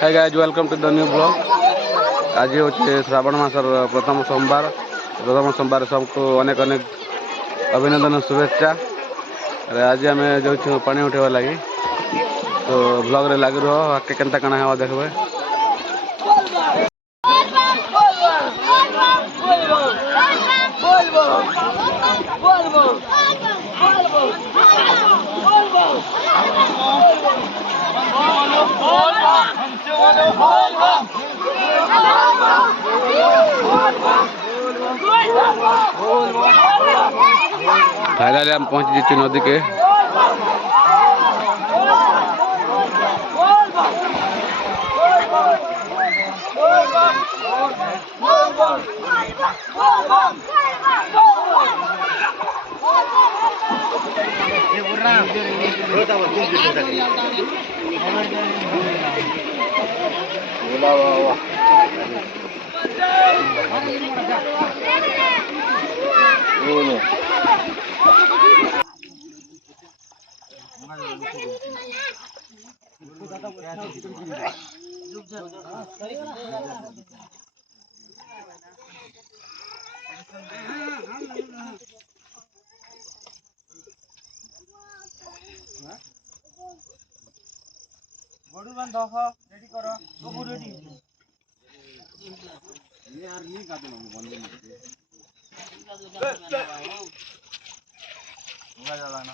Hi guys, welcome to the new blog. आज हूँ श्रावण मासर प्रथम सोमवार सबको अनेक अनेक अभिनंदन शुभेच्छा। आज आम जो पानी उठेवा लगी तो ब्लॉग रे लगी रह आगे केनता काना हवा देखबे। फाइनली हम पहुंच जीती नदी के। बड़ू बन दह रेडी करो गोबू रेडी यार नहीं का दो बंद नहीं होगा जाला ना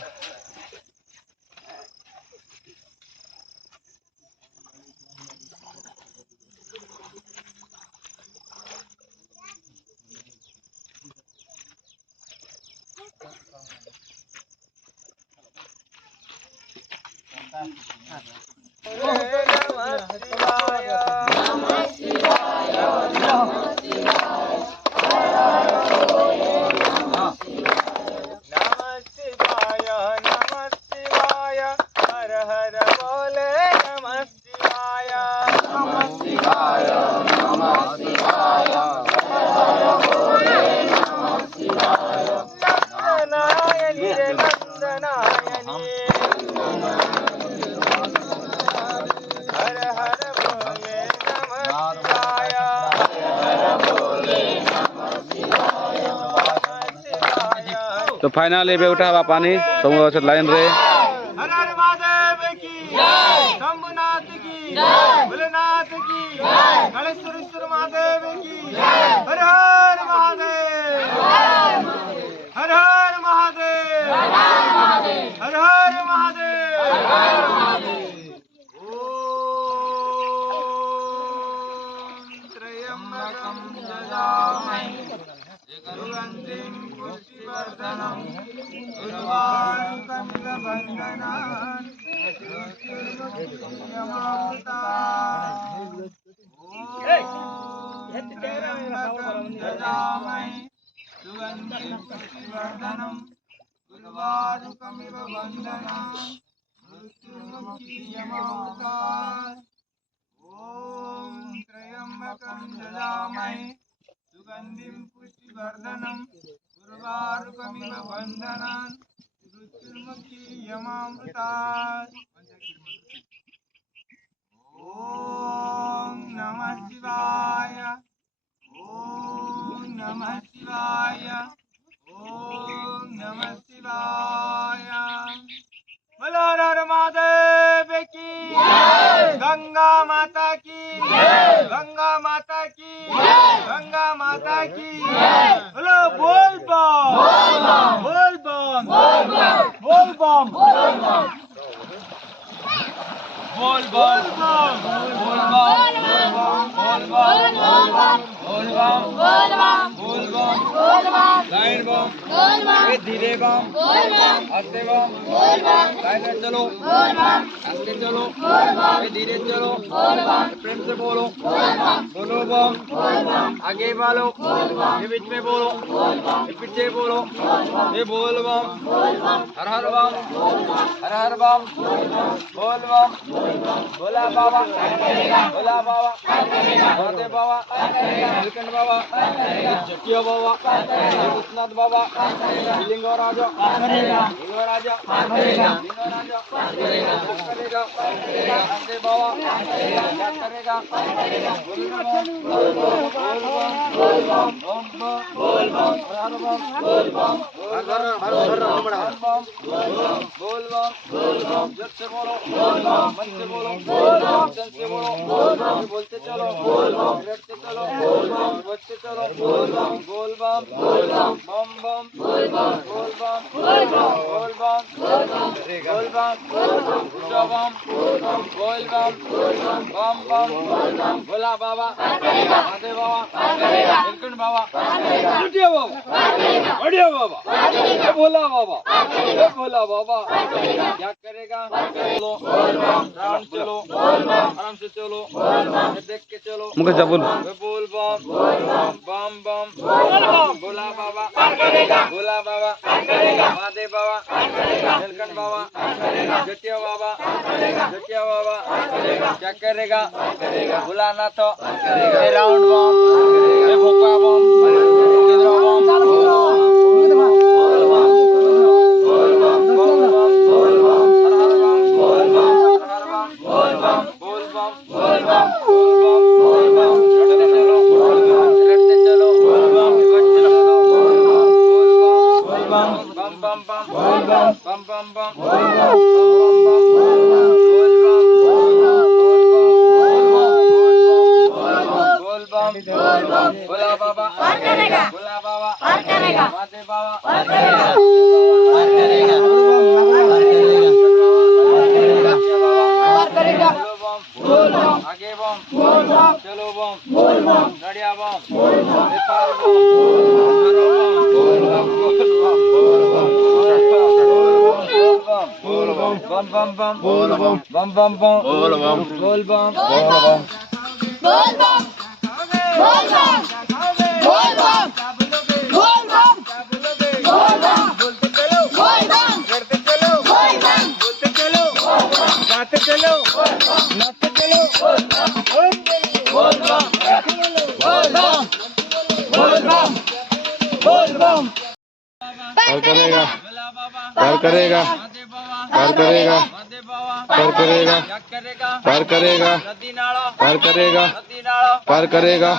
तो फाइनली बे उठा पानी सब लाइन रे। हर हर महादेव की जय, शंभुनाथ की जय, भोलेनाथ की जय, गणेश्वर महादेव की जय। हर हर महादेव, हर हर महादेव, हर हर महादेव। ओम त्र्यंबकं यजामहे सुगन्धिं पुष्टिवर्धनम् उर्वारुकमिव बन्धनान् मृत्युर्मुक्षीयमामृतात्। ॐ त्र्यंबकं यजामहे सुगन्धिं पुष्टिवर्धनम् उर्वारुकमिव बन्धनान् मृत्युर्मुक्षीयमामृतात्। ॐ त्र्यंबकं यजामहे सुगन्धिं पुष्टिवर्धनम् उर्वारुकमिव बन्धनान् मृत्युर्मुक्षीयमामृतात्। ॐ नमः शिवाय, ॐ नमः शिवाय, ॐ नमः शिवाय। बोलो हर हर महादेव की जय, गंगा माता की जय, गंगा माता की जय, गंगा माता की जय। बोलो बोल बम, बोल बम, बोल बम, बोल बम, बोल बम, बोल बम, बोल बम, बोल बम, बोल बम, बोल बम, बोल बम, लाइन बम, धीरे बम, आस्ते बम, लाइन में चलो, आस्ते चलो, धीरे चलो, प्रेम से बोलो, बोलो बम, आगे बोलो, ये बीच में बोलो, ये पीछे बोलो, ये बोल बम, हर हर बम, हर हर बम, बोल बम, बोला बाबा, बोला बाबा, महादेव बाबा, नीलकंठ बाबा, जटिया बाबा, भूतनाथ बाबा, लिंगराज लिंगराज लिंगराज करेगा अंदे बाबा क्या करेगा बोल बम बोल बम बोल बम जब से बोलो मन से बोलो वचन से बोलो बोलते चलो रटते चलो बचते चलो बोल बम बम बम बोल बम बोल बम बोल बम बम बोल बम बम बम भोला बाबा महादेव बाबा नीलकंठ बाबा लुटिया बाबा बढ़िया बाबा भोला बाबा बाबा क्या करेगा चलो आराम से चलो देख के चलो मुझे बोल बोल बम बम बम भोला बाबा महादेव बाबा नीलकंठ बाबा जटिया बाबा क्या करेगा बुलाना तो राउंड बम भोपा बम भोला बाबा भोला बाबा महादेव बाबा आगे बम चलो बम गड़िया बम नेपाल बम बम बम बोल बम बम बम बम बोल बम बोल बम बोल बम बोल बम बोल बम बोल बम बोल बम बोलते चलो बोल बम करते चलो बोल बम बोलते चलो गाते चलो नाचते चलो बोल बम बोल बम बोल बम बोल बम बोल बम कर करेगा कर करेगा कर करेगा कर करेगा कर करेगा कर करेगा पार करेगा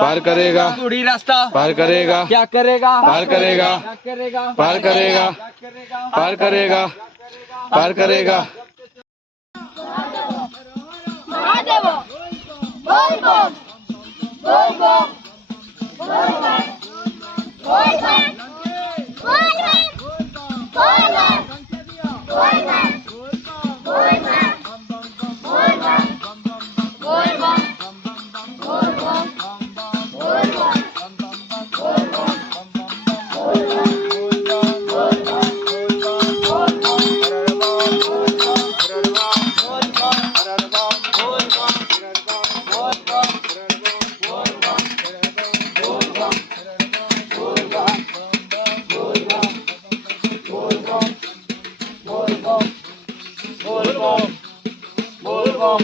पार करेगा बूढ़ी रास्ता पार करेगा क्या करेगा पार करेगा पार करेगा पार करेगा पार करेगा महादेव बोल बम बोल बम बोल बम बोल बम बोल बम बोल बम बोल बम बोल बम बोल बम बोल बम बोल बम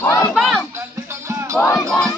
बोल बम बोल बम